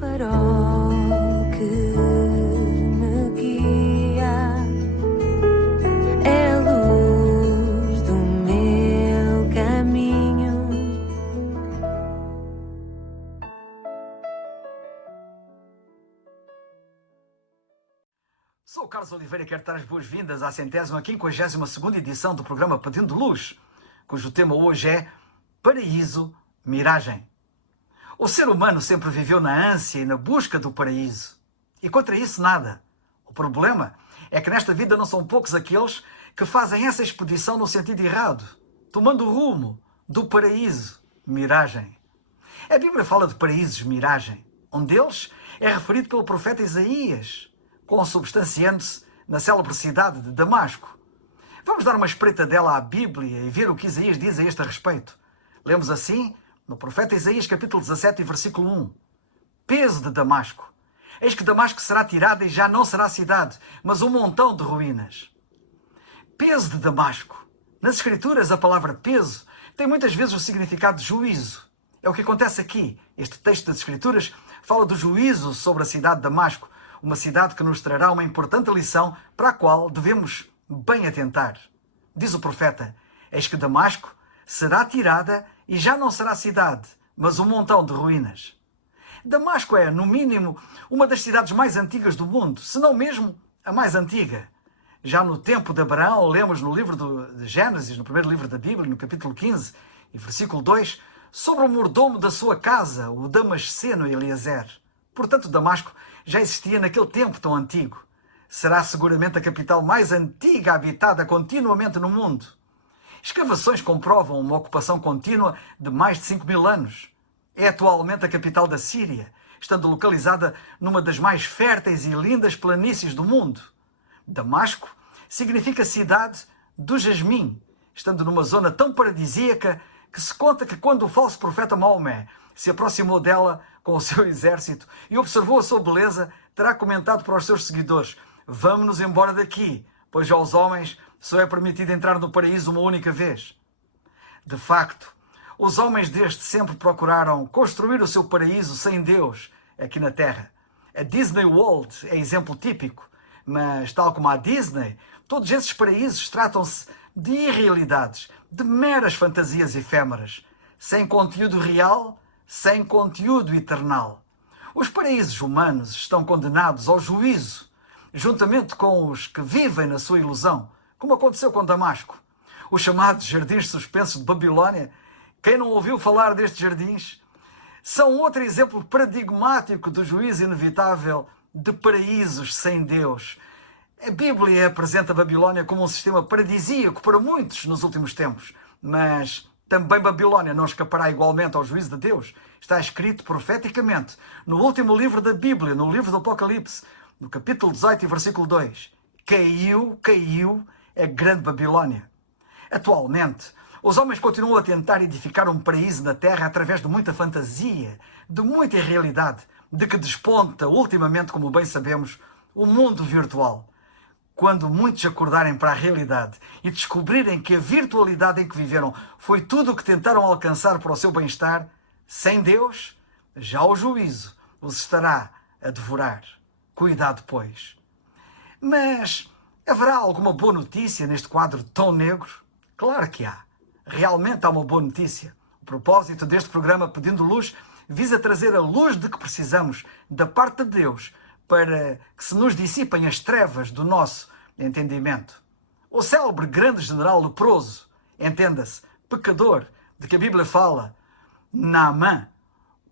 farol que me guia, é a luz do meu caminho. Sou o Carlos Oliveira e quero dar as boas-vindas à 152ª edição do programa Pedindo Luz, cujo tema hoje é Paraíso, Miragem. O ser humano sempre viveu na ânsia e na busca do paraíso. E contra isso nada. O problema é que nesta vida não são poucos aqueles que fazem essa expedição no sentido errado, tomando o rumo do paraíso, miragem. A Bíblia fala de paraísos, miragem. Um deles é referido pelo profeta Isaías, consubstanciando-se na célebre cidade de Damasco. Vamos dar uma espreitadela à Bíblia e ver o que Isaías diz a este respeito. Lemos assim, no profeta Isaías, capítulo 17, versículo 1. Peso de Damasco. Eis que Damasco será tirada e já não será cidade, mas um montão de ruínas. Peso de Damasco. Nas Escrituras, a palavra peso tem muitas vezes o significado de juízo. É o que acontece aqui. Este texto das Escrituras fala do juízo sobre a cidade de Damasco, uma cidade que nos trará uma importante lição para a qual devemos bem atentar. Diz o profeta, eis que Damasco será tirada e já não será cidade, mas um montão de ruínas. Damasco é, no mínimo, uma das cidades mais antigas do mundo, se não mesmo a mais antiga. Já no tempo de Abraão, lemos no livro de Gênesis, no primeiro livro da Bíblia, no capítulo 15 e versículo 2, sobre o mordomo da sua casa, o Damasceno Eliezer. Portanto, Damasco já existia naquele tempo tão antigo. Será seguramente a capital mais antiga habitada continuamente no mundo. Escavações comprovam uma ocupação contínua de mais de 5.000 anos. É atualmente a capital da Síria, estando localizada numa das mais férteis e lindas planícies do mundo. Damasco significa cidade do jasmim, estando numa zona tão paradisíaca que se conta que quando o falso profeta Maomé se aproximou dela com o seu exército e observou a sua beleza, terá comentado para os seus seguidores, vamos-nos embora daqui, pois aos homens só é permitido entrar no paraíso uma única vez. De facto, os homens desde sempre procuraram construir o seu paraíso sem Deus aqui na Terra. A Disney World é exemplo típico, mas tal como a Disney, todos esses paraísos tratam-se de irrealidades, de meras fantasias efêmeras, sem conteúdo real, sem conteúdo eternal. Os paraísos humanos estão condenados ao juízo, juntamente com os que vivem na sua ilusão, como aconteceu com Damasco. Os chamados jardins suspensos de Babilónia, quem não ouviu falar destes jardins, são outro exemplo paradigmático do juízo inevitável de paraísos sem Deus. A Bíblia apresenta a Babilónia como um sistema paradisíaco para muitos nos últimos tempos, mas também Babilónia não escapará igualmente ao juízo de Deus. Está escrito profeticamente no último livro da Bíblia, no livro do Apocalipse, no capítulo 18 e versículo 2. Caiu a grande Babilónia. Atualmente, os homens continuam a tentar edificar um paraíso na Terra através de muita fantasia, de muita irrealidade, de que desponta ultimamente, como bem sabemos, o mundo virtual. Quando muitos acordarem para a realidade e descobrirem que a virtualidade em que viveram foi tudo o que tentaram alcançar para o seu bem-estar, sem Deus, já o juízo os estará a devorar. Cuidado, pois. Mas haverá alguma boa notícia neste quadro tão negro? Claro que há. Realmente há uma boa notícia. O propósito deste programa Pedindo Luz visa trazer a luz de que precisamos da parte de Deus para que se nos dissipem as trevas do nosso entendimento. O célebre grande general leproso, entenda-se, pecador, de que a Bíblia fala, Naamã,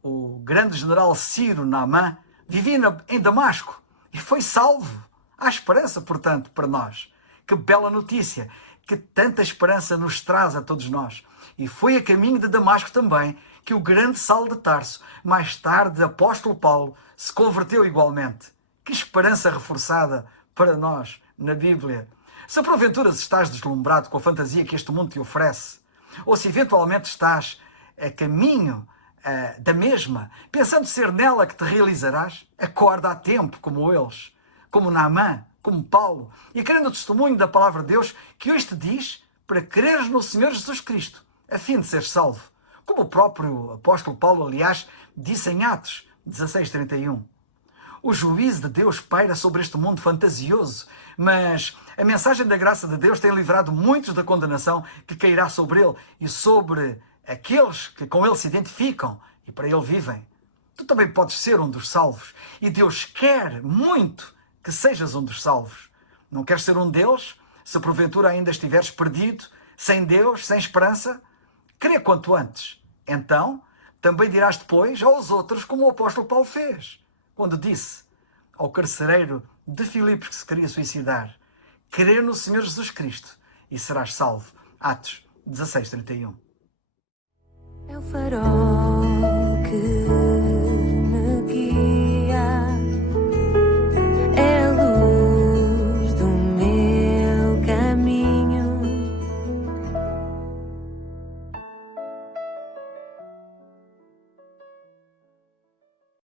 o grande general sírio Naamã, vivia em Damasco e foi salvo. Há esperança, portanto, para nós. Que bela notícia, que tanta esperança nos traz a todos nós. E foi a caminho de Damasco também que o grande Saulo de Tarso, mais tarde apóstolo Paulo, se converteu igualmente. Que esperança reforçada para nós na Bíblia. Se porventura estás deslumbrado com a fantasia que este mundo te oferece, ou se eventualmente estás a caminho da mesma, pensando ser nela que te realizarás, acorda a tempo como eles, como Naamã, como Paulo, e querendo o testemunho da palavra de Deus que hoje te diz para creres no Senhor Jesus Cristo, a fim de seres salvo. Como o próprio apóstolo Paulo, aliás, disse em Atos, 16:31. O juízo de Deus paira sobre este mundo fantasioso, mas a mensagem da graça de Deus tem livrado muitos da condenação que cairá sobre ele e sobre aqueles que com ele se identificam e para ele vivem. Tu também podes ser um dos salvos e Deus quer muito que sejas um dos salvos. Não queres ser um deles? Se porventura ainda estiveres perdido, sem Deus, sem esperança, crê quanto antes. Então, também dirás depois aos outros como o apóstolo Paulo fez, quando disse ao carcereiro de Filipos que se queria suicidar: crê no Senhor Jesus Cristo e serás salvo. Atos 16:31. É o farol